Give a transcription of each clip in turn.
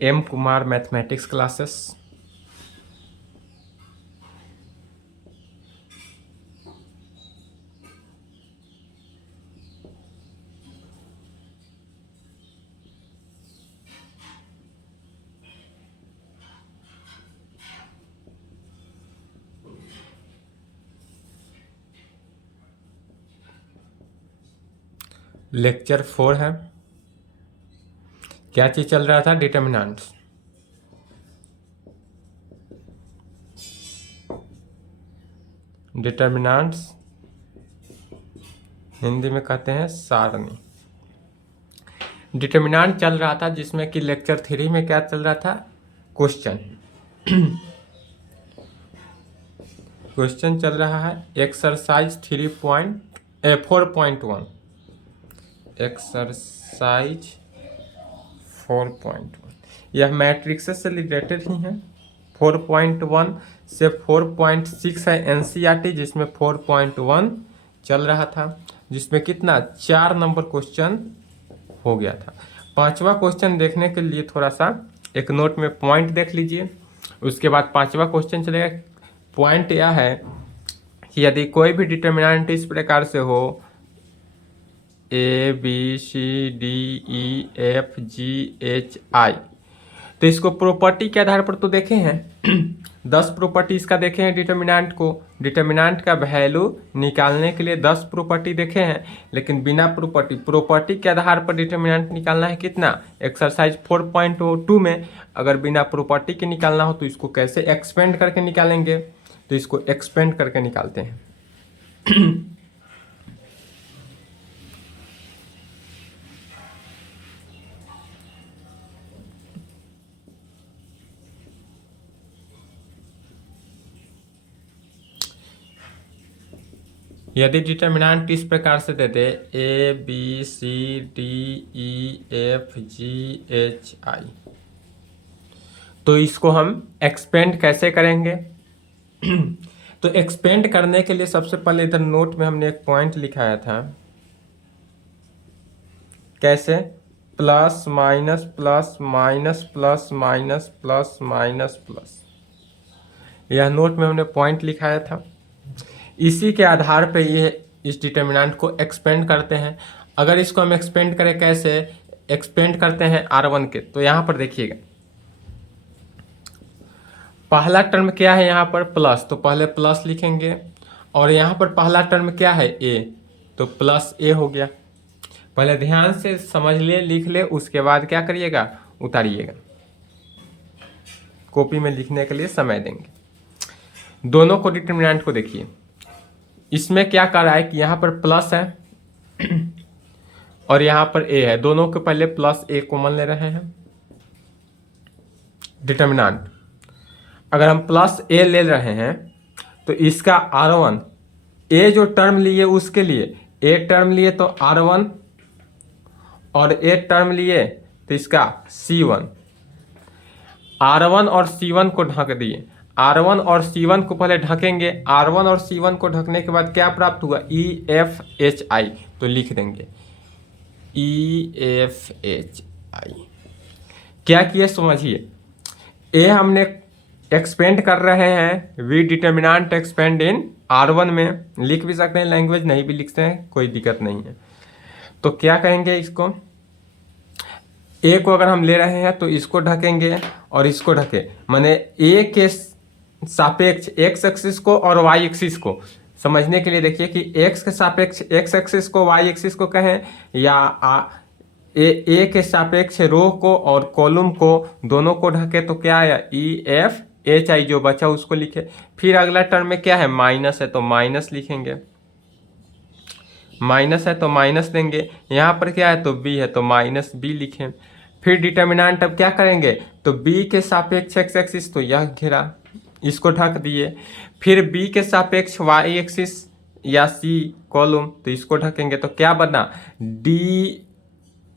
M Kumar mathematics classes. Lecture 4 है। क्या चीज चल रहा था? डिटर्मिनेंट्स। डिटर्मिनेंट्स हिंदी में कहते हैं सारणी। डिटर्मिनेंट चल रहा था जिसमें कि लेक्चर 3 में क्या चल रहा था? क्वेश्चन। क्वेश्चन चल रहा है एक्सरसाइज 4.1। एक्सरसाइज 4.1 यह मैट्रिक्स से रिलेटेड ही है। 4.1 से 4.6 है एनसीईआरटी, जिसमें 4.1 चल रहा था, जिसमें कितना 4 नंबर क्वेश्चन हो गया था। 5वां क्वेश्चन देखने के लिए थोड़ा सा एक नोट में पॉइंट देख लीजिए। उसके बाद 5वां क्वेश्चन चलेगा। पॉइंट यह है कि यदि कोई भी डिटर्मिनेंट इस प्रकार से हो A B C D E F G H I, तो इसको प्रॉपर्टी के आधार पर तो देखे हैं 10 प्रॉपर्टी इसका देखे हैं डिटर्मिनेंट को। डिटर्मिनेंट का वैल्यू निकालने के लिए 10 प्रॉपर्टी देखे हैं, लेकिन बिना प्रॉपर्टी के आधार पर डिटर्मिनेंट निकालना है कितना? एक्सरसाइज 4.2 में अगर बिना प्रॉपर्टी के निकालना हो तो इसको कैसे एक्सपेंड करके निकालेंगे? तो इसको एक्सपेंड करके निकालते हैं। यदि डिटर्मिनेंट इस प्रकार से दे दे A B C D E F G H I, तो इसको हम एक्सपेंड कैसे करेंगे? तो एक्सपेंड करने के लिए सबसे पहले इधर नोट में हमने एक पॉइंट लिखाया था। कैसे? Plus minus plus minus plus minus plus minus plus, यह नोट में हमने पॉइंट लिखाया था। इसी के आधार पे ये इस डिटर्मिनेंट को एक्सपेंड करते हैं। अगर इसको हम एक्सपेंड करें, कैसे एक्सपेंड करते हैं R1 के, तो यहाँ पर देखिएगा पहला टर्म क्या है यहाँ पर? प्लस, तो पहले प्लस लिखेंगे। और यहाँ पर पहला टर्म क्या है? A, तो प्लस A हो गया। पहले ध्यान से समझ ले, लिख ले, उसके बाद क्या करिएगा? उतारिएगा। कॉपी में लिखने के लिए समय देंगे। दोनों को डिटर्मिनेंट को देखिए, इसमें क्या कर रहा है कि यहाँ पर प्लस है और यहाँ पर A है, दोनों के पहले प्लस A कॉमन ले रहे हैं। डिटर्मिनेंट अगर हम प्लस A ले रहे हैं तो इसका R1, A जो टर्म लिए उसके लिए A टर्म लिए तो R1, और A टर्म लिए तो इसका C1। R1 और C1 को ढक दिए। R1 और C1 को पहले ढकेंगे। R1 और C1 को ढकने के बाद क्या प्राप्त हुआ? EFHI, तो लिख देंगे EFHI। क्या किए समझिए, ए हमने एक्सपेंड कर रहे हैं, we determinant expand in R1 में, लिख भी सकते हैं, लैंग्वेज नहीं भी लिखते हैं, कोई दिक्कत नहीं है। तो क्या कहेंगे इसको? ए को अगर हम ले रहे हैं तो इसको ढकेंगे और इसको ढके, माने ए के सापेक्ष एक्स एक्सिस को और वाई एक्सिस को समझने के लिए देखिए कि एक्स के सापेक्ष एक्स एक्सिस को वाई एक्सिस को कहें, या ए के सापेक्ष रो को और कॉलम को दोनों को ढके तो क्या आया? EFHI, जो बचा उसको लिखे। फिर अगला टर्म में क्या है? माइनस है तो माइनस लिखेंगे, माइनस है तो माइनस देंगे। यहाँ पर क्या है? तो बी है तो माइनस बी लिखें। फिर डिटर्मिनेंट अब क्या करेंगे? तो बी के सापेक्ष एक्स एक्सिस, तो यह घेरा, इसको ढक दिए। फिर बी के सापेक्ष वाई एक्सिस या सी कॉलम, तो इसको ढकेंगे, तो क्या बना?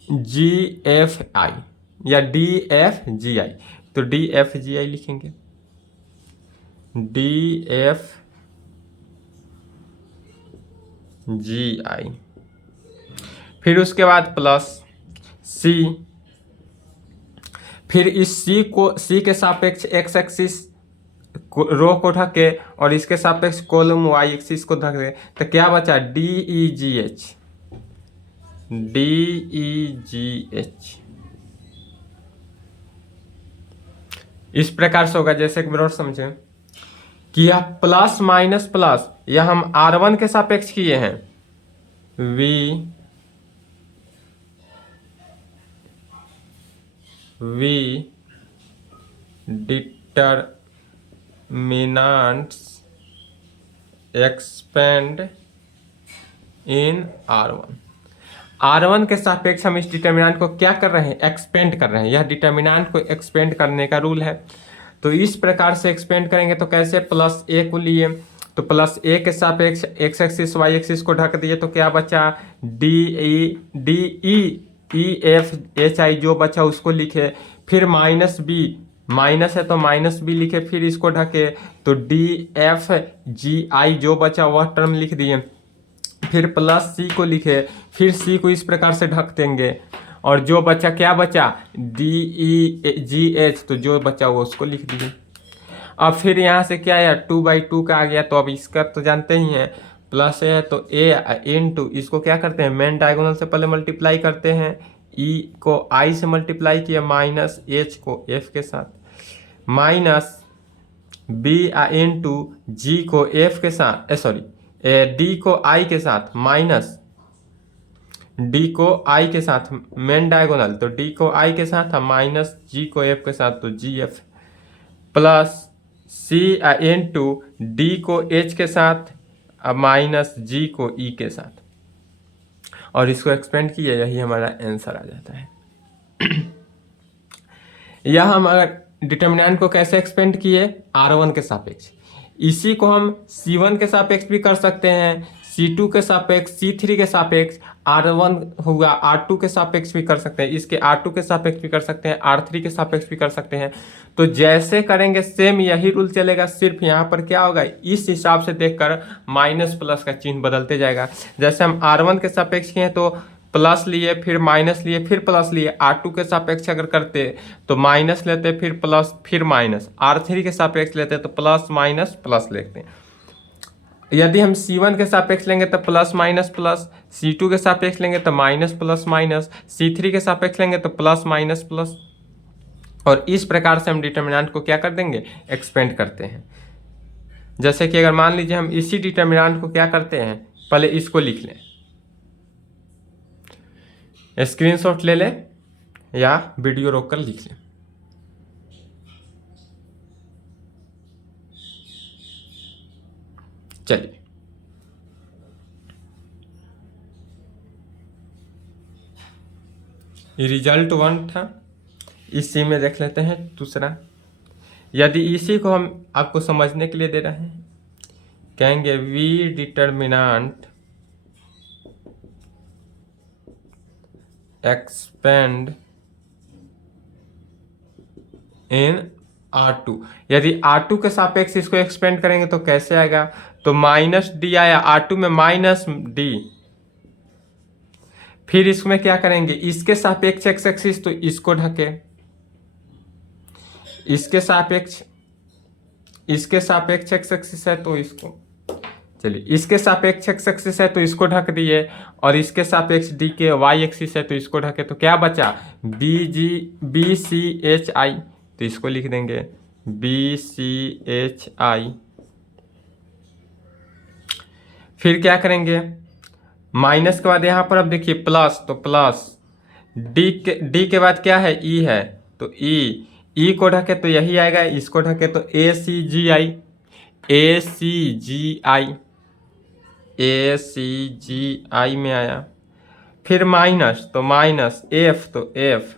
DGFI या DFGI, तो DFGI लिखेंगे, DFGI। फिर उसके बाद प्लस C, फिर इस सी के सापेक्ष एक्स एक्सिस रो को ढक के और इसके सापेक्ष कॉलम वाई एक्सिस को ढक दे, तो क्या बचा डी ई जी एच। इस प्रकार से होगा, जैसे कि और समझे कि यह प्लस माइनस प्लस, यह हम R1 के सापेक्ष किए हैं, V डिटरमिनेंट्स एक्सपेंड इन R1 के सापेक्ष हम इस डिटर्मिनेंट को क्या कर रहे हैं, एक्सपेंड कर रहे हैं। यह डिटर्मिनेंट को एक्सपेंड करने का रूल है। तो इस प्रकार से एक्सपेंड करेंगे तो कैसे, प्लस ए को लिए तो प्लस ए के सापेक्ष एक्स एक्सिस वाई एक्सिस को ढक दिए, तो क्या बचा D E F H I, जो बचा उसको लिखे, फिर माइनस बी, माइनस है तो माइनस बी लिखे, फिर इसको ढके तो डी एफ जी आई, जो बचा वह टर्म लिख दिए, फिर प्लस सी को लिखे, फिर सी को इस प्रकार से ढक देंगे और जो बचा क्या बचा डी ई जी एच, तो जो बचा वो उसको लिख दिए। अब फिर यहाँ से क्या आया 2/2 का आ गया, तो अब इसका तो जानते ही हैं, प्लस है तो ए इनटू, इसको क्या करते हैं मेन डायगोनल से पहले मल्टीप्लाई करते हैं, ई को आई से मल्टीप्लाई किया, माइनस एच को एफ के साथ, माइनस बी इनटू जी को एफ के साथ, सॉरी डी को आई के साथ, माइनस डी को आई के साथ मेन डायगोनल, तो डी को आई के साथ माइनस जी को एफ के साथ, तो जी एफ, प्लस सी इनटू डी को एच के साथ माइनस जी को ई के साथ, और इसको एक्सपेंड किया, यही हमारा आंसर आ जाता है। यह हम अगर डिटर्मिनेंट को कैसे एक्सपेंड किए, R1 के सापेक्ष, इसी को हम C1 के सापेक्ष भी कर सकते हैं, C2 के सापेक्ष, C3 के सापेक्ष, R1 हुआ R2 के सापेक्ष भी कर सकते हैं, इसके R2 के सापेक्ष भी कर सकते हैं, R3 के सापेक्ष भी कर सकते हैं। तो जैसे करेंगे सेम यही रूल चलेगा, सिर्फ यहाँ पर क्या होगा, इस हिसाब से देखकर माइनस प्लस का चिन्ह बदलते जाएगा। जैसे हम R1 के सापेक्ष किए तो प्लस लिए, फिर माइनस लिए, फिर प्लस लिए, R2 के सापेक्ष अगर करते तो माइनस लेते, फिर प्लस, फिर माइनस, R3 के सापेक्ष लेते तो प्लस माइनस प्लस लेते। यदि हम C1 के सापेक्ष लेंगे तो प्लस माइनस प्लस, C2 के सापेक्ष लेंगे तो माइनस प्लस माइनस, C3 के सापेक्ष लेंगे तो प्लस माइनस प्लस, और इस प्रकार से हम डिटर्मिनेंट को क्या कर देंगे, एक्सपेंड करते हैं। जैसे कि अगर मान लीजिए हम इसी डिटर्मिनेंट को क्या करते हैं, पहले इसको लिख लें, स्क्रीनशॉट ले लें या वीडियो रोक कर लिख लें। चलिए, रिजल्ट 1 था, इसी में देख लेते हैं दूसरा। यदि इसी को हम आपको समझने के लिए दे रहे हैं, कहेंगे we determinant expand in R2। यदि R2 के सापेक्ष इसको एक्सपेंड करेंगे तो कैसे आएगा, तो माइनस डी आया, R2 में माइनस डी, फिर इसमें क्या करेंगे, इसके सापेक्ष एक्स एक्सिस, तो इसको ढके, इसके सापेक्ष एक्स एक्सिस है तो इसको, चलिए इसके सापेक्ष एक्स एक्सिस है तो इसको ढक दिए, और इसके सापेक्ष डी के वाई एक्सिस है तो इसको ढके, तो क्या बचा बी सी एच आई, तो इसको लिख देंगे BCHI। फिर क्या करेंगे, माइनस के बाद यहाँ पर अब देखिए प्लस, तो प्लस डी के बाद क्या है, ई है, तो ई को ढके तो यही आएगा, इसको ढके तो ACGI में आया। फिर माइनस, तो माइनस एफ, तो एफ,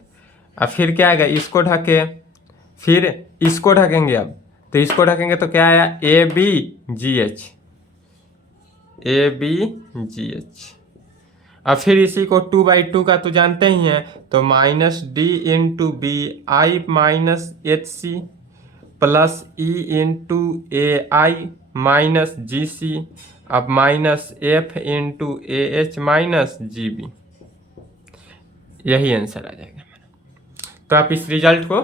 और फिर क्या आएगा, इसको ढके, फिर इसको ढकेंगे, अब तो इसको ढकेंगे तो क्या आया ABGH, अब फिर इसी को 2/2 का तो जानते ही हैं, तो minus D into B I minus H C plus E into A I minus G C, अब minus F into A H minus G B, यही आंसर आ जाएगा। तो आप इस रिजल्ट को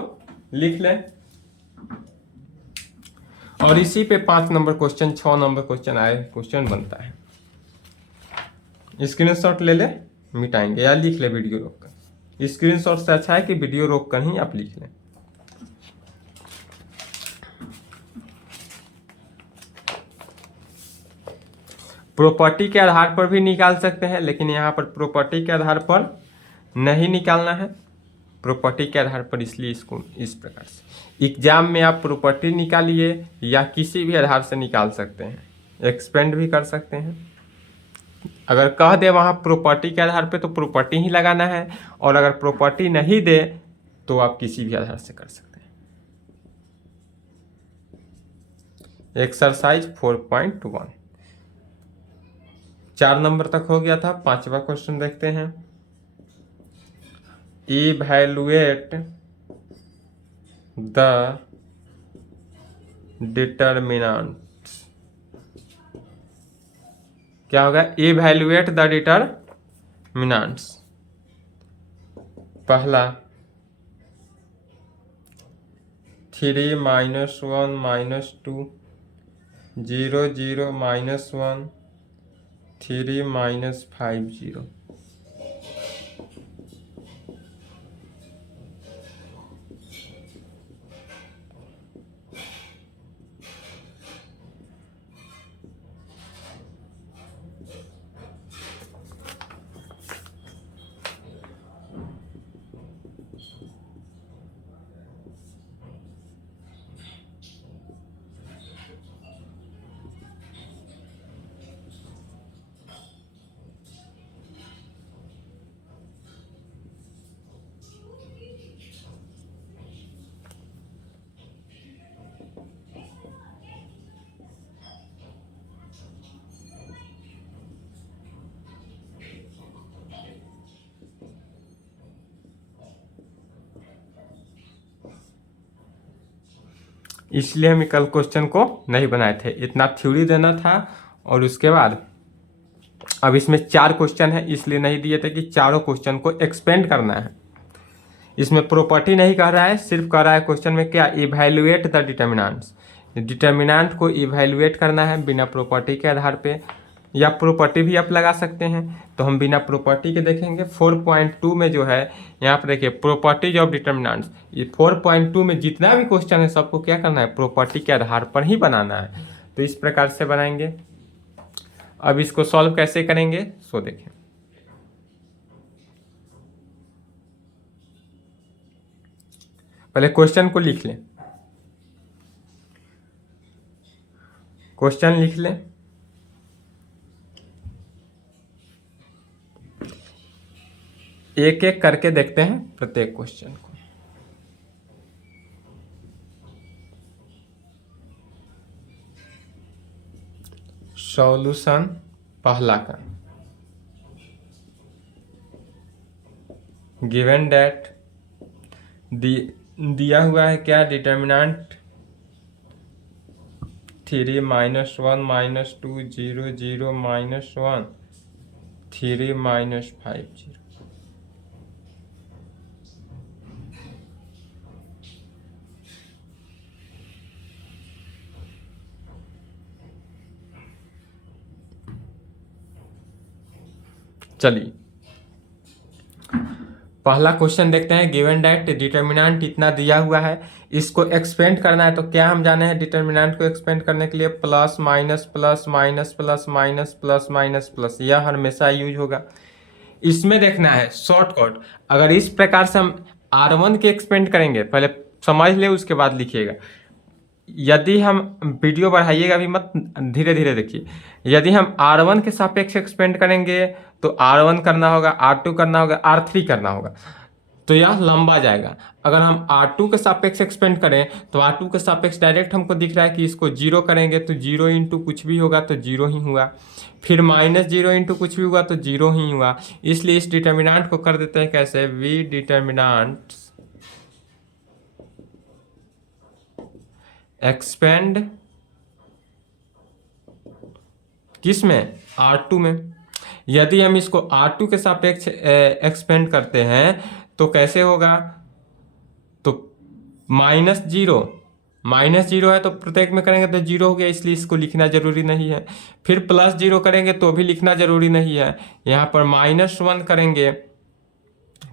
लिख लें और इसी पे 5 नंबर क्वेश्चन 6 नंबर क्वेश्चन आए क्वेश्चन बनता है। स्क्रीनशॉट ले ले, मिटाएंगे या लिख ले वीडियो रोक कर। स्क्रीनशॉट से अच्छा है कि वीडियो रोक कर ही आप लिख लें। प्रॉपर्टी के आधार पर भी निकाल सकते हैं, लेकिन यहाँ पर प्रॉपर्टी के आधार पर नहीं निकालना है। प्रॉपर्टी के आधार पर इसलिए इसको इस प्रकार से एग्जाम में आप प्रॉपर्टी निकालिए या किसी भी आधार से निकाल सकते हैं, एक्सपेंड भी कर सकते हैं। अगर कह दे वहाँ प्रॉपर्टी के आधार पे तो प्रॉपर्टी ही लगाना है, और अगर प्रॉपर्टी नहीं दे तो आप किसी भी आधार से कर सकते हैं। एक्सरसाइज 4.1 4 नंबर तक हो गया था। 5वां क्वेश्चन देखते हैं। Evaluate the determinants. क्या होगा? Evaluate the determinants. पहला 3 - 1 - 2 0 0 -1 3 - 5 0। इसलिए हम कल क्वेश्चन को नहीं बनाए थे, इतना थ्योरी देना था और उसके बाद अब इसमें 4 क्वेश्चन है इसलिए नहीं दिए थे कि चारों क्वेश्चन को एक्सपेंड करना है। इसमें प्रॉपर्टी नहीं कह रहा है, सिर्फ कह रहा है क्वेश्चन में क्या, इवैल्यूएट द डिटरमिनेंट्स। डिटरमिनेंट को इवैल्यूएट करना है बिना प्रॉपर्टी के आधार पे, या प्रॉपर्टी भी आप लगा सकते हैं। तो हम बिना प्रॉपर्टी के देखेंगे। 4.2 में जो है यहाँ पर देखिए प्रॉपर्टीज ऑफ डिटरमिनेंट्स, ये 4.2 में जितना भी क्वेश्चन है सबको क्या करना है, प्रॉपर्टी के आधार पर ही बनाना है। तो इस प्रकार से बनाएंगे। अब इसको सॉल्व कैसे करेंगे सो देखें। पहले क्वेश्चन को लिख लें, क्वेश्चन लिख लें। एक एक करके देखते हैं प्रत्येक क्वेश्चन को। सॉल्यूशन पहला का, गिवन दैट दिया हुआ है क्या, डिटरमिनेंट 3 - 1 - 2 0 0 -1 3 - 5 0। चलिए पहला क्वेश्चन देखते हैं। गिवन दैट डिटरमिनेंट इतना दिया हुआ है, इसको एक्सपेंड करना है। तो क्या हम जाने हैं डिटरमिनेंट को एक्सपेंड करने के लिए, plus minus plus minus plus minus plus minus plus, यह हमेशा यूज होगा। इसमें देखना है शॉर्टकट। अगर इस प्रकार से हम R1 के एक्सपेंड करेंगे, पहले समझ ले उसके बाद लिखिएगा। यदि हम वीडियो बढ़ाइएगा भी मत, धीरे धीरे देखिए। यदि हम R1 के सापेक्ष एक्सपेंड करेंगे तो R1 करना होगा, R2 करना होगा, R3 करना होगा, तो यह लंबा जाएगा। अगर हम R2 के सापेक्ष एक्सपेंड करें तो R2 के सापेक्ष डायरेक्ट हमको दिख रहा है कि इसको 0 करेंगे तो 0 इंटू कुछ भी होगा तो 0 ही हुआ, फिर -0 इंटू कुछ भी हुआ तो 0 ही हुआ। इसलिए इस डिटरमिनेंट को कर देते हैं कैसे, वी डिटरमिनेंट एक्सपेंड किस में, R2 में। यदि हम इसको R2 के सापेक्ष एक्सपेंड करते हैं तो कैसे होगा, तो -0 है तो प्रत्येक में करेंगे तो 0 हो गया, इसलिए इसको लिखना जरूरी नहीं है। फिर +0 करेंगे तो भी लिखना जरूरी नहीं है। यहाँ पर -1 करेंगे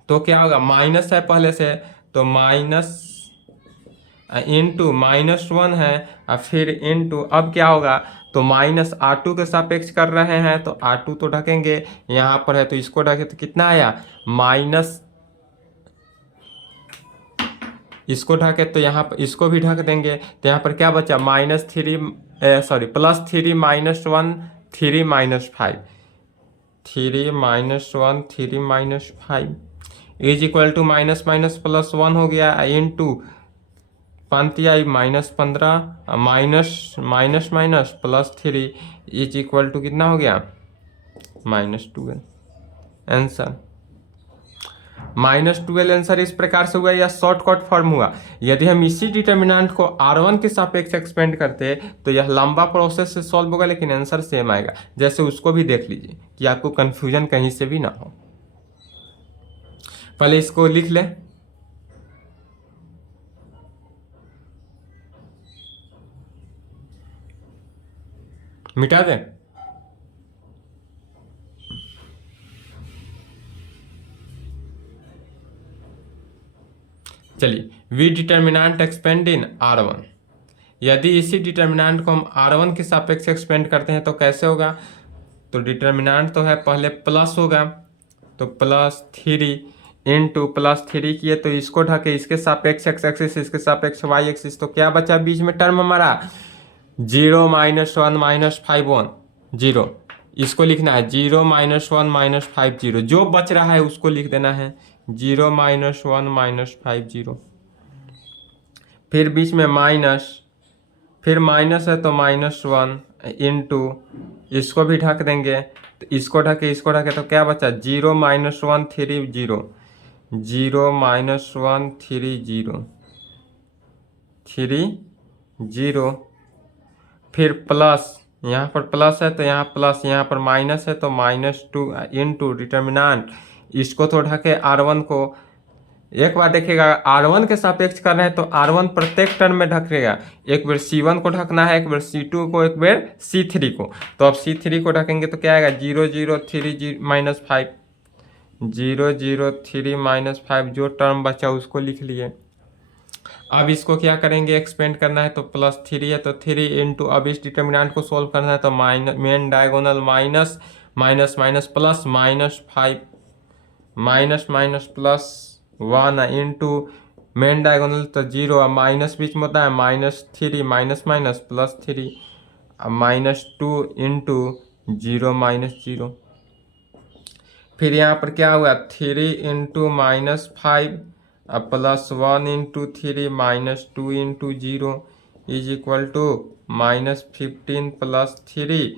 तो क्या होगा, माइनस है पहले से, तो माइनस इंटू -1 है और फिर इंटू, अब क्या होगा, तो -R2 के सापेक्ष कर रहे हैं तो R2 तो ढकेंगे, यहाँ पर है तो इसको ढके तो कितना आया, माइनस, इसको ढके तो यहाँ पर इसको भी ढक देंगे तो यहाँ पर क्या बचा, -3 sorry +3 -1 3 -5 3 -1 3 -5 is equal to minus minus +1 हो गया इंटू पंक्ति आई -15 minus minus +3 is equal to कितना हो गया, -12। आंसर -12 आंसर इस प्रकार से हुआ या शॉर्टकट फॉर्म हुआ। यदि हम इसी डिटर्मिनेंट को R1 के सापेक्ष एक्सपेंड करते तो यह लंबा प्रोसेस से सॉल्व होगा, लेकिन आंसर सेम आएगा। जैसे उसको भी देख लीजिए कि आपको कंफ्यूजन कहीं से भी ना हो। पहले इसको लिख ले, मिटा दें। चलिए, we determinant expand in R1। यदि इसी डिटर्मिनेंट को हम R1 के सापेक्ष एक्सपेंड करते हैं तो कैसे होगा, तो डिटर्मिनेंट तो है पहले प्लस होगा, तो +3 इंटू +3 किए तो इसको ढके, इसके सापेक्ष x एक्सिस, इसके सापेक्ष y एक्सिस, तो क्या बचा बीच में टर्म हमारा, 0 -1 -5 1 0, इसको लिखना है 0 -1 -5 0, जो बच रहा है उसको लिख देना है 0 -1 -5 0। फिर बीच में माइनस, फिर माइनस है तो -1 इंटू, इसको भी ढक देंगे तो इसको ढके तो क्या बचा, 0 -1 3 0 0 -1 3 0 3 0। फिर प्लस, यहाँ पर प्लस है तो यहाँ प्लस, यहाँ पर माइनस है तो -2 इंटू डिटर्मिनेंट, इसको तो ढके R1 को। एक बार देखिएगा, R1 के सापेक्ष कर रहे हैं तो R1 प्रत्येक टर्म में ढकेगा, एक बार C1 को ढकना है, एक बार C2 को, एक बार C3 को। तो अब C3 को ढकेंगे तो क्या आएगा, 0 0 3 -5 0 0 3 -5, जो टर्म बचा उसको लिख लिए। अब इसको क्या करेंगे, एक्सपेंड करना है तो +3 है तो 3 इंटू, अब इस डिटर्मिनेंट को सोल्व करना है तो main diagonal minus minus minus plus -5 minus minus +1 into main diagonal तो 0, अब माइनस बीच में होता है -3 माइनस माइनस +3 -2 इंटू 0 -0। फिर यहाँ पर क्या हुआ, 3 इंटू -5 अब +1 into 3 -2 into 0 is equal to -15 +3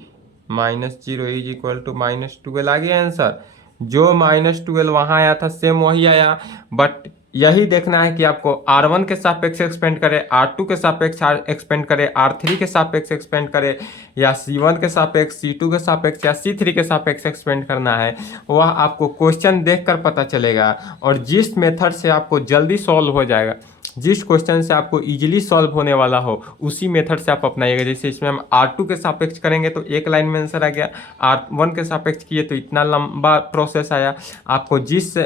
-0 is equal to -12 आ गया आंसर। जो -12 वहाँ आया था सेम वही आया, बट यही देखना है कि आपको R1 के सापेक्ष एक्सपेंड करे, R2 के सापेक्ष एक्सपेंड करे, R3 के सापेक्ष एक्सपेंड करे, या C1 के सापेक्ष, C2 के सापेक्ष या C3 के सापेक्ष एक्सपेंड करना है, वह आपको क्वेश्चन देखकर पता चलेगा। और जिस मेथड से आपको जल्दी सॉल्व हो जाएगा, जिस क्वेश्चन से आपको इजीली सॉल्व होने वाला हो, उसी मेथड से आप अपनाइएगा। जैसे इसमें हम R2 के सापेक्ष करेंगे तो एक लाइन में आंसर आ गया, R1 के सापेक्ष किए तो इतना लंबा प्रोसेस आया। आपको जिस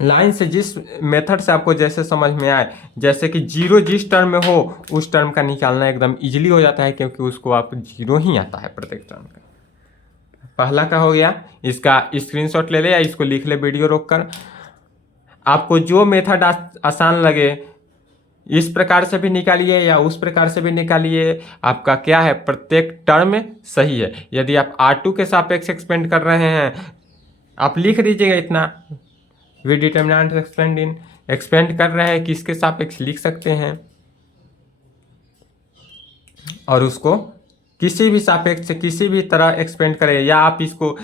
लाइन से, जिस मेथड से आपको जैसे समझ में आए, जैसे कि 0 जिस टर्म में हो उस टर्म का निकालना एकदम इजीली हो जाता है, क्योंकि उसको आप 0 ही आता है प्रत्येक टर्म का। पहला का हो गया, इसका स्क्रीनशॉट ले ले या इसको लिख ले वीडियो रोककर। आपको जो मेथड आसान लगे इस प्रकार से भी निकालिए या उस प्रकार से भी निकालिए, आपका क्या है, प्रत्येक टर्म सही है। यदि आप R2 के सापेक्ष एक्सपेंड कर रहे हैं, आप लिख दीजिएगा इतना, वी डिटर्मिनेंट एक्सपेंड कर रहे हैं किसके सापेक्ष लिख सकते हैं, और उसको किसी भी सापेक्ष से किसी भी तरह एक्सपेंड करें, या आप इसको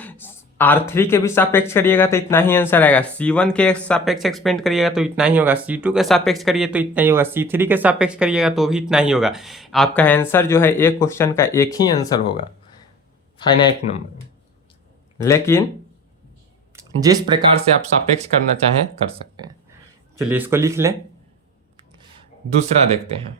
R3 के भी सापेक्ष करिएगा तो इतना ही आंसर आएगा, C1 के सापेक्ष एक्सपेंड करिएगा तो इतना ही होगा, C2 के सापेक्ष करिए तो इतना ही होगा, C3 के सापेक्ष करिएगा तो भी इतना ही होगा। आपका आंसर जो है एक क्वेश्चन का एक ही आंसर होगा, फाइनाइट नंबर। लेकिन जिस प्रकार से आप सापेक्ष करना चाहें कर सकते हैं। चलिए इसको लिख लें। दूसरा देखते हैं।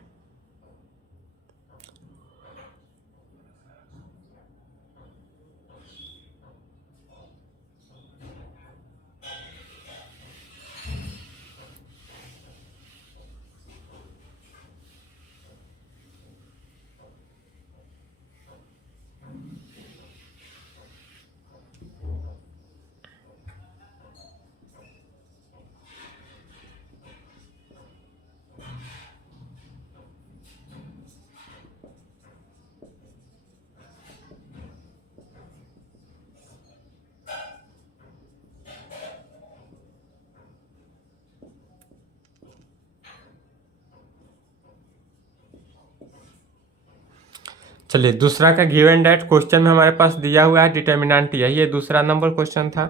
चलिए, दूसरा का गिवन डेट क्वेश्चन में हमारे पास दिया हुआ है, डिटर्मिनेंट यही है, दूसरा नंबर क्वेश्चन था।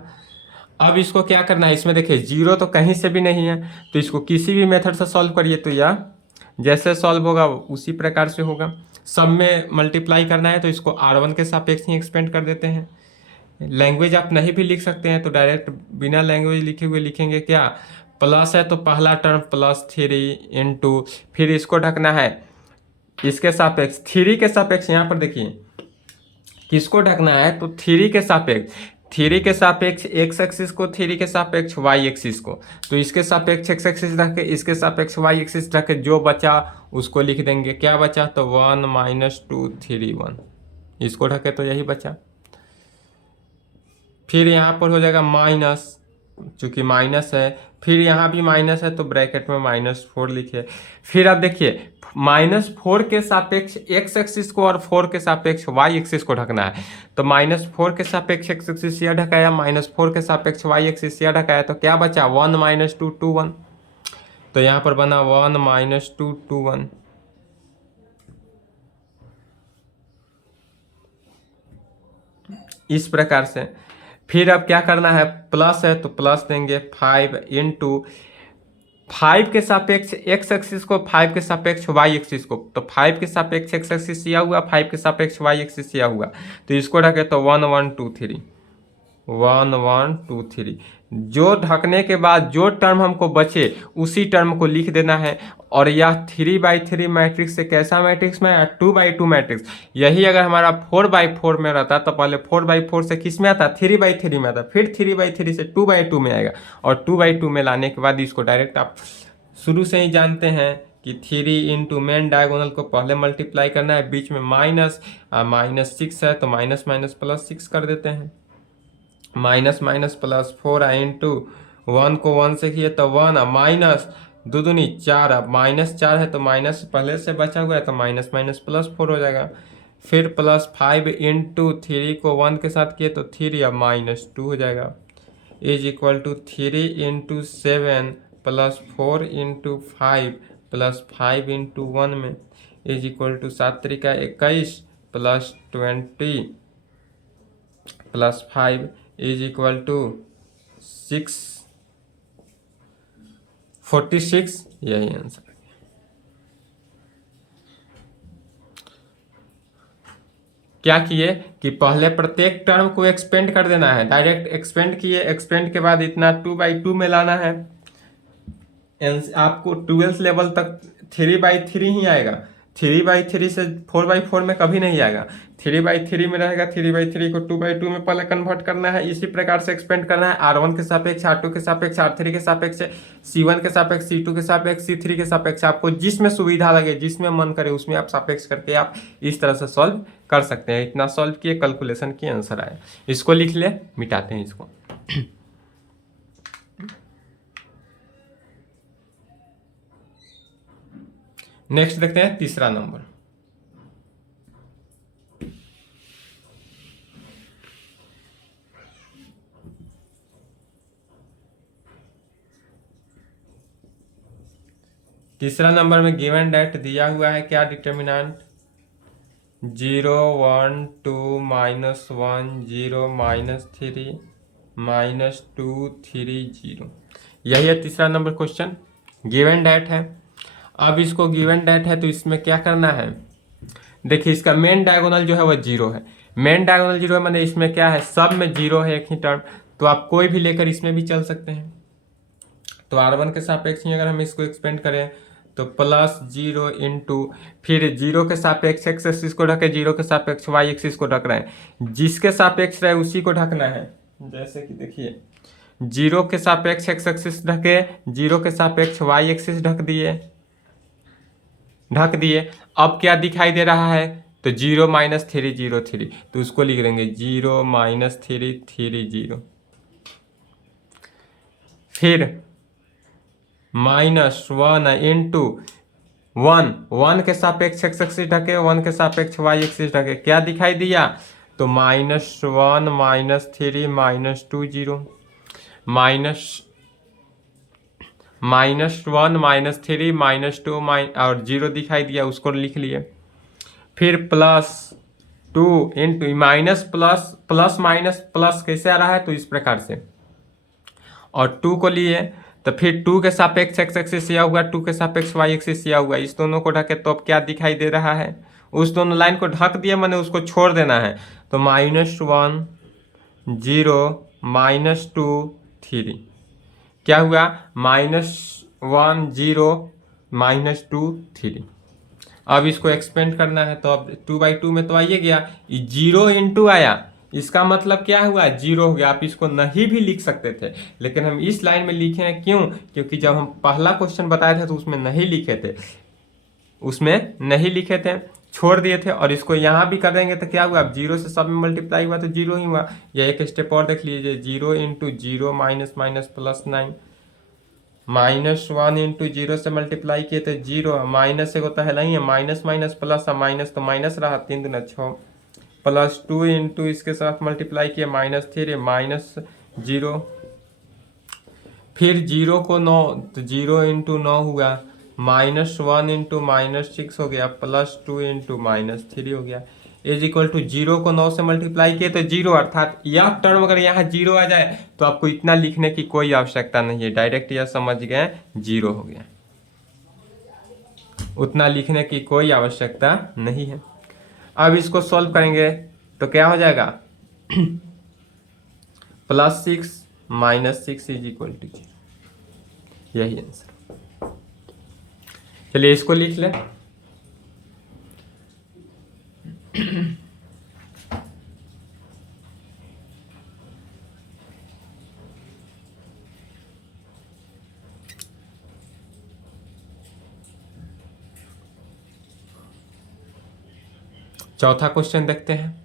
अब इसको क्या करना है, इसमें देखिए जीरो तो कहीं से भी नहीं है, तो इसको किसी भी मेथड से सॉल्व करिए तो यह जैसे सॉल्व होगा उसी प्रकार से होगा। सब में मल्टीप्लाई करना है तो इसको R1 के सापेक्ष ही एक्सपेंड कर देते हैं। लैंग्वेज आप नहीं भी लिख सकते हैं, तो डायरेक्ट बिना लैंग्वेज लिखे हुए लिखेंगे क्या, प्लस है तो पहला टर्म +3 इंटू, फिर इसको ढकना है इसके सापेक्ष, 3 के सापेक्ष, यहाँ पर देखिए किसको ढकना है, तो 3 के सापेक्ष, 3 के सापेक्ष x एक्सिस को, 3 के सापेक्ष y एक्सिस को, तो इसके सापेक्ष x एक्सिस ढक के, इसके सापेक्ष y एक्सिस ढक के, जो बचा उसको लिख देंगे। क्या बचा, तो 1 - 2 3 1, इसको ढके तो यही बचा। फिर यहाँ पर हो जाएगा माइनस, चूंकि माइनस है, फिर यहाँ भी माइनस है तो ब्रैकेट में -4 लिखे। फिर अब देखिए -4 के सापेक्ष x एक्सिस को और 4 के सापेक्ष y एक्सिस को ढकना है, तो -4 के सापेक्ष x एक्सिस यह ढकाया, -4 के सापेक्ष y एक्सिस यह ढकाया, तो क्या बचा 1 - 2 2 1, तो यहाँ पर बना 1 - 2 2 1। इस प्रकार से फिर अब क्या करना है, प्लस है तो प्लस देंगे 5 इंटू 5 के सापेक्ष x एक्सिस को, 5 के सापेक्ष y एक्सिस को, तो 5 के सापेक्ष x एक्सिस यह हुआ, 5 के सापेक्ष y एक्सिस यह हुआ, तो इसको ढके तो 1 1 2 3, 1 1 2 3। जो ढकने के बाद जो टर्म हमको बचे उसी टर्म को लिख देना है। और यह 3/3 मैट्रिक्स से कैसा मैट्रिक्स में, 2/2 मैट्रिक्स। यही अगर हमारा 4/4 में रहता तो पहले 4/4 से किस में आता, 3/3 में आता, फिर 3/3 से 2/2 में आएगा, और 2/2 में लाने के बाद इसको डायरेक्ट आप शुरू से ही जानते हैं कि 3 इंटू मेन डायगोनल को पहले मल्टीप्लाई करना है, बीच में -6 है तो माइनस +6 कर देते हैं, -+4 इंटू 1 को 1 से किए तो 1, माइनस 2 दूनी 4, अब -4 है तो माइनस पहले से बचा हुआ है तो माइनस +4 हो जाएगा। फिर +5 इंटू 3 को 1 के साथ किए तो 3, अब -2 हो जाएगा, is equal to 3 into 7 +4 into 5 +5 into 1 में, is equal to 7 3 21 +20 +5 is equal to 46, यही आंसर है। क्या किए कि पहले प्रत्येक टर्म को एक्सपेंड कर देना है, डायरेक्ट एक्सपेंड किए, एक्सपेंड के बाद इतना 2/2 में लाना है। आपको 12th लेवल तक 3/3 ही आएगा, 3/3 से 4/4 में कभी नहीं आएगा, 3/3 में रहेगा। 3/3 को 2/2 में पहले कन्वर्ट करना है, इसी प्रकार से एक्सपेंड करना है, R1 के सापेक्ष, R2 के सापेक्ष, R3 के सापेक्ष, C1 के सापेक्ष, C2 के सापेक्ष, C3 के सापेक्ष, आपको जिसमें सुविधा लगे, जिसमें मन करे उसमें आप सापेक्ष करके आप इस तरह से सॉल्व कर सकते हैं। इतना सॉल्व किए, कैलकुलेशन किए, आंसर आए। इसको लिख ले, मिटाते हैं इसको। नेक्स्ट देखते हैं तीसरा नंबर। तीसरा नंबर में गिवन डेट दिया हुआ है, क्या डिटर्मिनेंट 0 1 2 -1 0 -3 -2 3 0, यही है तीसरा नंबर क्वेश्चन। गिवन डेट है। अब इसको गिवन डेट है तो इसमें क्या करना है, देखिए इसका मेन डायगोनल जो है वह 0 है, मेन डायगोनल 0 है, मैंने इसमें क्या है, सब में 0 है एक ही टर्म, तो आप कोई भी लेकर इसमें भी चल सकते हैं। तो R1 के सापेक्ष ही अगर हम इसको एक्सपेंड करें तो प्लस 0 इंटू, फिर 0 के सापेक्ष एक्स एक्सिस को ढके, 0 के सापेक्ष वाई एक्सिस को ढक रहे हैं, जिसके सापेक्ष रहे उसी को ढकना है। जैसे कि देखिए 0 के सापेक्ष एक्स एक्सिस ढके, 0 के सापेक्ष वाई एक्सिस ढक दिए। अब क्या दिखाई दे रहा है, तो 0 - 3 0 3, तो उसको लिख देंगे 0 - 3 3 0। फिर -1 इंटू 1 के सापेक्ष एक्स एक्सिस ढके, 1 के सापेक्ष वाई एक्सिस ढके, क्या दिखाई दिया, तो -1 - 3 -2 0, -1 - 3 -2 और 0 दिखाई दिया, उसको लिख लिए। फिर +2 into minus plus minus plus कैसे आ रहा है, तो इस प्रकार से, और 2 को लिए, तो फिर 2 के सापेक्ष एक्स एक्सिस यह हुआ, 2 के सापेक्ष वाई एक्सिस यह हुआ, इस दोनों को ढके, तो अब क्या दिखाई दे रहा है, उस दोनों लाइन को ढक दिया, मैंने उसको छोड़ देना है, तो -1 0 -2 3, क्या हुआ, -1 0 -2 3। अब इसको एक्सपेंड करना है, तो अब 2/2 में तो आइए गया, 0 इंटू आया, इसका मतलब क्या हुआ, 0 हो गया। आप इसको नहीं भी लिख सकते थे, लेकिन हम इस लाइन में लिखे हैं, क्यों, क्योंकि जब हम पहला क्वेश्चन बताए थे तो उसमें नहीं लिखे थे, छोड़ दिए थे, और इसको यहाँ भी कर देंगे तो क्या हुआ, अब 0 से सब में मल्टीप्लाई हुआ तो 0 ही हुआ। या एक स्टेप और देख लीजिए, 0 इंटू 0 माइनस माइनस +9, -1 इंटू 0 से मल्टीप्लाई किए तो 0, माइनस से होता है नहीं है, माइनस माइनस प्लस, माइनस तो माइनस रहा, 3 दूना 6, +2 इंटू इसके साथ मल्टीप्लाई किए -3 -0, फिर 0 को 9, तो 0 इंटू 9 हुआ, -1 इंटू -6 हो गया, +2 इंटू -3 हो गया, इज इक्वल टू 0 को 9 से मल्टीप्लाई किए तो 0, अर्थात यह टर्म अगर यहाँ 0 आ जाए तो आपको इतना लिखने की कोई आवश्यकता नहीं है, डायरेक्ट यह समझ गए 0 हो गया, उतना लिखने की कोई आवश्यकता नहीं है। अब इसको सॉल्व करेंगे तो क्या हो जाएगा, +6 -6 इज इक्वल टू 0, यही आंसर। चलिए इसको लिख लें, चौथा क्वेश्चन देखते हैं।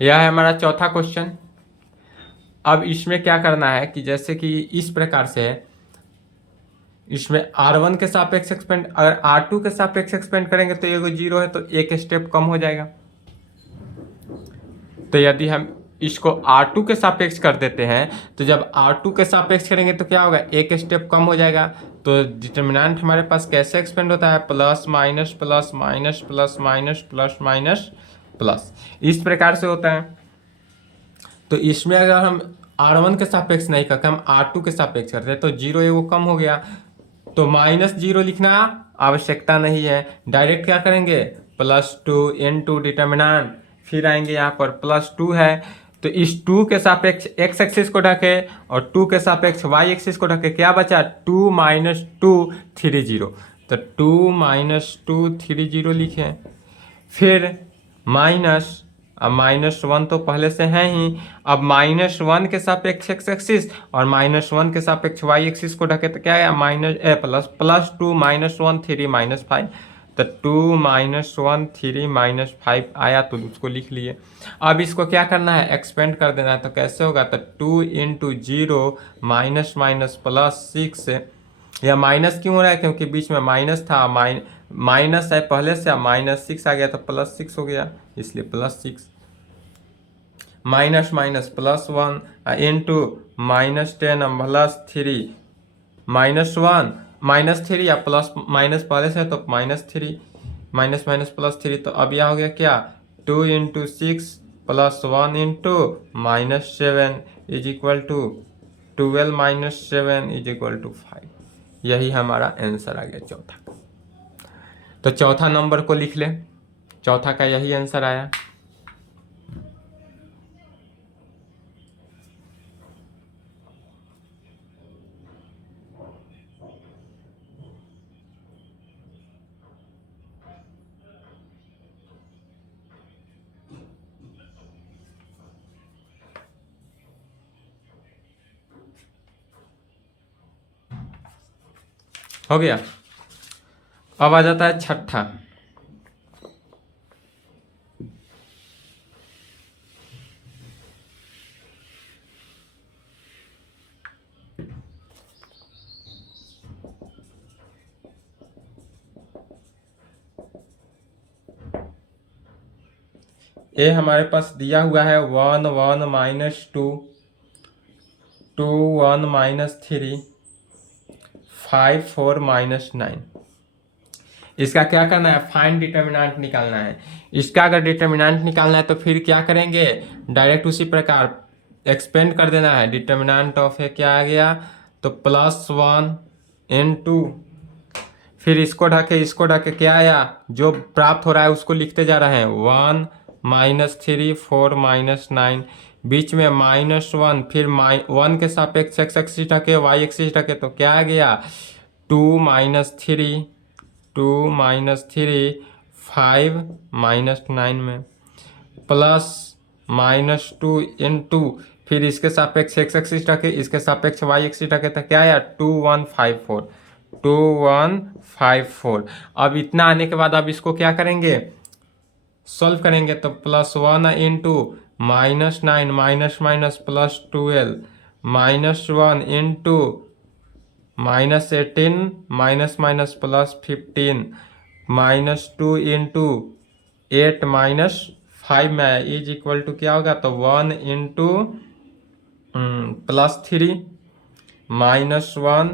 यह है हमारा चौथा क्वेश्चन। अब इसमें क्या करना है कि जैसे कि इस प्रकार से है, इसमें R1 के सापेक्ष एक्सपेंड, अगर R2 के सापेक्ष एक्सपेंड करेंगे तो एगो 0 है, तो एक स्टेप कम हो जाएगा। तो यदि हम इसको R2 के सापेक्ष कर देते हैं, तो जब R2 के सापेक्ष करेंगे तो क्या होगा, एक स्टेप कम हो जाएगा। तो डिटर्मिनेंट हमारे पास कैसे एक्सपेंड होता है, plus minus plus minus plus minus plus minus plus, इस प्रकार से होता है। तो इसमें अगर हम R1 के सापेक्ष नहीं करके हम R2 के सापेक्ष करते हैं तो 0 एगो कम हो गया, तो -0 लिखना आवश्यकता नहीं है, डायरेक्ट क्या करेंगे, +2 इंटू डिटर्मिनेंट, फिर आएंगे यहाँ पर +2 है, तो इस 2 के सापेक्ष x एक्सिस को ढके और 2 के सापेक्ष y एक्सिस को ढके, क्या बचा, 2 - 2 3 0, तो 2 - 2 3 0 लिखें। फिर माइनस, अब -1 तो पहले से है ही, अब -1 के सापेक्ष x एक्सिस और -1 के सापेक्ष y एक्सिस को ढके तो क्या है, +2 -1 3 -5, तो 2 माइनस 1 3 माइनस 5 आया तो उसको लिख लिए। अब इसको क्या करना है, एक्सपेंड कर देना है। तो कैसे होगा, तो 2 इंटू 0 माइनस माइनस प्लस 6, या माइनस क्यों हो रहा है, क्योंकि बीच में माइनस था, माइनस है पहले से, माइनस 6 आ गया तो प्लस 6 हो गया, इसलिए plus 6 minus minus plus 1 into minus 10 plus 3 minus 1 minus 3 या प्लस माइनस पहले से तो माइनस 3 माइनस माइनस प्लस 3, तो अब यह हो गया क्या, 2 into 6 plus 1 into minus 7 is equal to 12 minus 7 is equal to 5। यही हमारा आंसर आ गया चौथा। तो चौथा नंबर को लिख ले, चौथा का यही आंसर आया। हो गया। अब आ जाता है छठा। ए हमारे पास दिया हुआ है 1 1 माइनस 2 2 1 माइनस 3 5 4 माइनस 9। इसका क्या करना है, फाइंड डिटर्मिनेंट निकालना है। इसका अगर डिटर्मिनेंट निकालना है तो फिर क्या करेंगे, डायरेक्ट उसी प्रकार एक्सपेंड कर देना है। डिटर्मिनेंट ऑफ ए क्या आ गया, तो प्लस 1 इंटू, फिर इसको ढके क्या आया, जो प्राप्त हो रहा है उसको लिखते जा रहे हैं। 1 माइनस 3 4 माइनस 9, बीच में माइनस 1, फिर 1 के सापेक्ष एक्स एक्सिस ढके, वाई एक्सिस ढके, तो क्या आ गया, 2 माइनस 3 2 माइनस 3 5 माइनस 9 में, प्लस माइनस 2 इंटू, फिर इसके सापेक्ष एक्स एक्सिस ढके, इसके सापेक्ष वाई एक्सिस ढके, तो क्या आया 2154 2154। अब इतना आने के बाद अब इसको क्या करेंगे, सॉल्व करेंगे। तो plus 1 into minus 9 minus minus plus 12 minus 1 into minus 18 minus minus plus 15 minus 2 into 8 minus 5 में आया इज इक्वल टू क्या होगा, तो 1 into plus 3 minus 1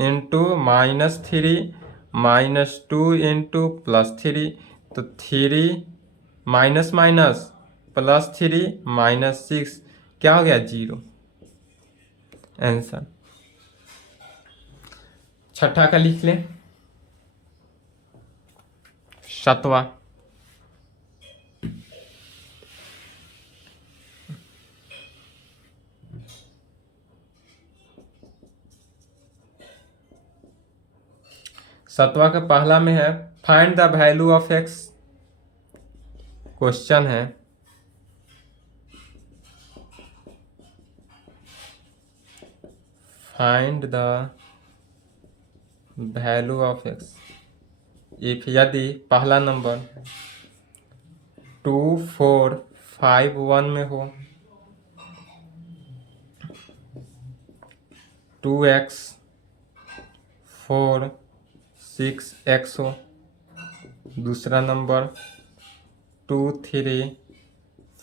into minus 3 minus 2 into plus 3, तो 3 माइनस माइनस प्लस 3 माइनस 6 क्या हो गया, 0। आंसर छठा का लिख लें। सातवां, सतवा का पहला में है find the value of x. Question है find the value of x if, यदि पहला नंबर 2 4 5 1 में हो, 2x 4 6x हो, दूसरा नंबर 2 3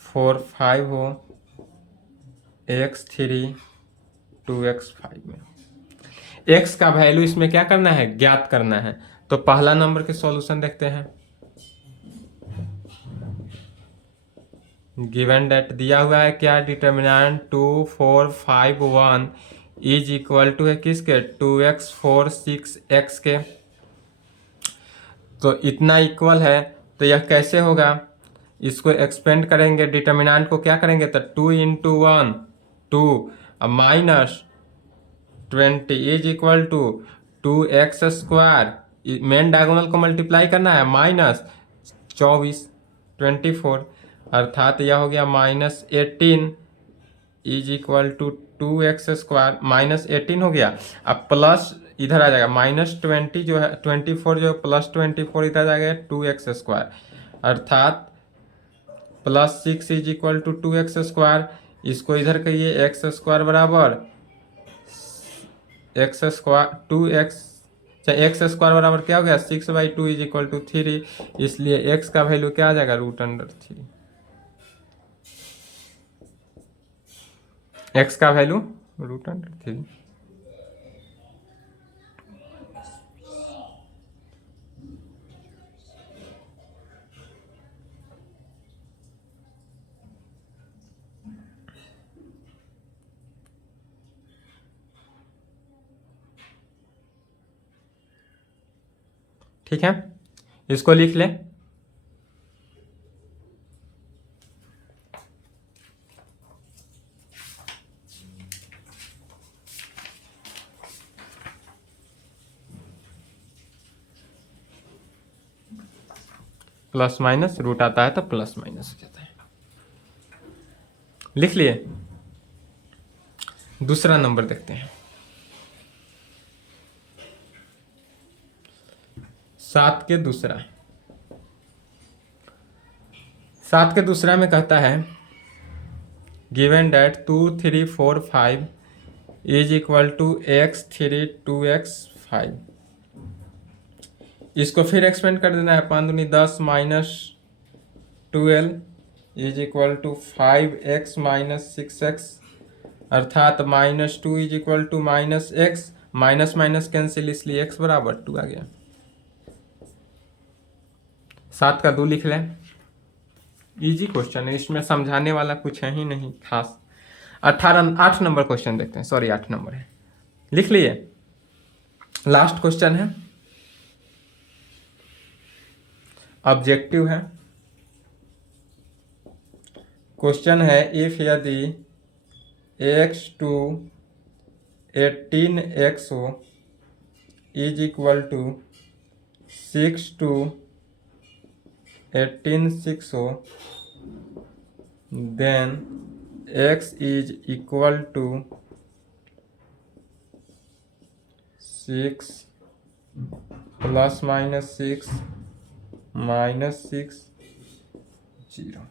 4 5 हो, x 3 2x 5 में। x का वैल्यू इसमें क्या करना है, ज्ञात करना है। तो पहला नंबर के सॉल्यूशन देखते हैं। गिवन डेट दिया हुआ है क्या, डिटर्मिनेंट 2 4 5 1 इज इक्वल टू है किसके, 2x 4 6x के। तो इतना इक्वल है, तो यह कैसे होगा, इसको एक्सपेंड करेंगे, डिटर्मिनेंट को क्या करेंगे, तो 2 into 1 2 minus 20 is equal to 2x square, main diagonal को मल्टीप्लाई करना है, माइनस 24 24, अर्थात यह हो गया minus 18 is equal to 2x square, minus 18 हो गया। अब प्लस इधर आ जाएगा -20 जो है 24 जो +24 इधर आ जाएगा 2x², अर्थात +6 इज इक्वल टू 2x²। इसको इधर कहिए x² बराबर x² बराबर क्या हो गया 6/2 इज इक्वल टू 3, इसलिए x का वैल्यू क्या आ जाएगा √3। x का वैल्यू √3। ठीक है, इसको लिख ले। प्लस माइनस रूट आता है तो प्लस माइनस हो जाता है। लिख लिए। दूसरा नंबर देखते हैं। 7 के दूसरा में कहता है given det 2 3 4 5 is equal to x3 2x5। इसको फिर एक्सपेंड कर देना है 5 दूनी 10 -12 is equal to 5x - 6x, अर्थात -2 is equal to -x, minus minus cancel, इसलिए x बराबर 2 आ गया। 7 का 2 लिख लें। इजी क्वेश्चन है, इसमें समझाने वाला कुछ है ही नहीं खास। 8 नंबर क्वेश्चन देखते हैं, सॉरी 8 नंबर है, लिख लिए। लास्ट क्वेश्चन है, ऑब्जेक्टिव है। क्वेश्चन है इफ यदि x2 18x हो इज इक्वल टू 6 18 हो, then x is equal to 6 ± 6 -6 0।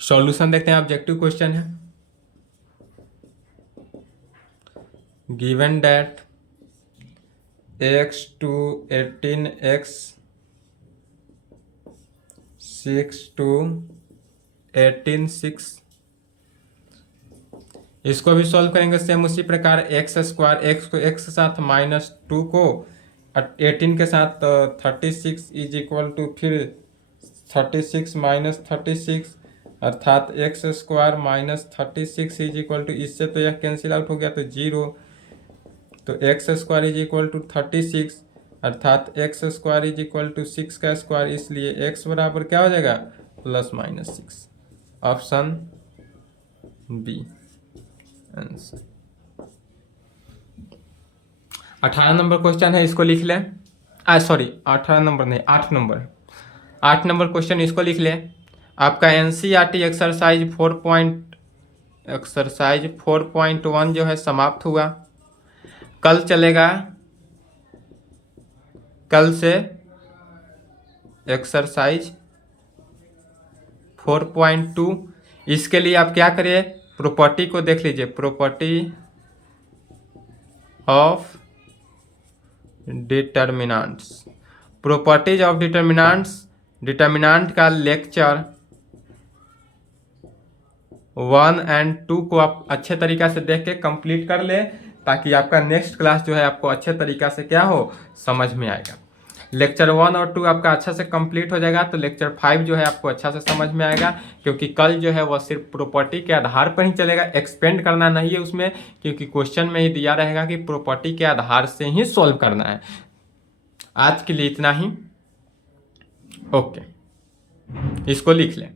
Solution देखते हैं। ऑब्जेक्टिव क्वेश्चन है गिवन डेट x2 18x 6 18 6। इसको भी सॉल्व करेंगे सेम उसी प्रकार। x² x को x के साथ -2 को 18 के साथ 36 इज इक्वल टू फिर 36 - 36, अर्थात x² - 36 इज इक्वल टू, इससे तो यह कैंसिल आउट हो गया तो 0, तो x² इज इक्वल टू 36, अर्थात x² इज इक्वल टू 6 का स्क्वायर, इसलिए x बराबर क्या हो जाएगा +6। Option B answer. 18 number question है, इसको लिख लें। सॉरी 18 नंबर नहीं, 8 नंबर। 8 नंबर क्वेश्चन इसको लिख ले। आपका NCERT एक्सरसाइज 4.1 जो है समाप्त हुआ। कल चलेगा, कल से एक्सरसाइज 4.2। इसके लिए आप क्या करिए, प्रॉपर्टी को देख लीजिए। Property of determinants, properties of determinants, determinant का लेक्चर 1 और 2 को आप अच्छे तरीक़ा से देख के कंप्लीट कर ले, ताकि आपका नेक्स्ट क्लास जो है आपको अच्छे तरीक़ा से क्या हो समझ में आएगा। लेक्चर 1 और 2 आपका अच्छा से कंप्लीट हो जाएगा तो लेक्चर 5 जो है आपको अच्छा से समझ में आएगा, क्योंकि कल जो है वह सिर्फ प्रॉपर्टी के आधार पर ही चलेगा। एक्सपेंड करना नहीं है उसमें, क्योंकि क्वेश्चन में ही दिया रहेगा कि प्रॉपर्टी के आधार से ही सॉल्व करना है। आज के लिए इतना ही, ओके, इसको लिख लें।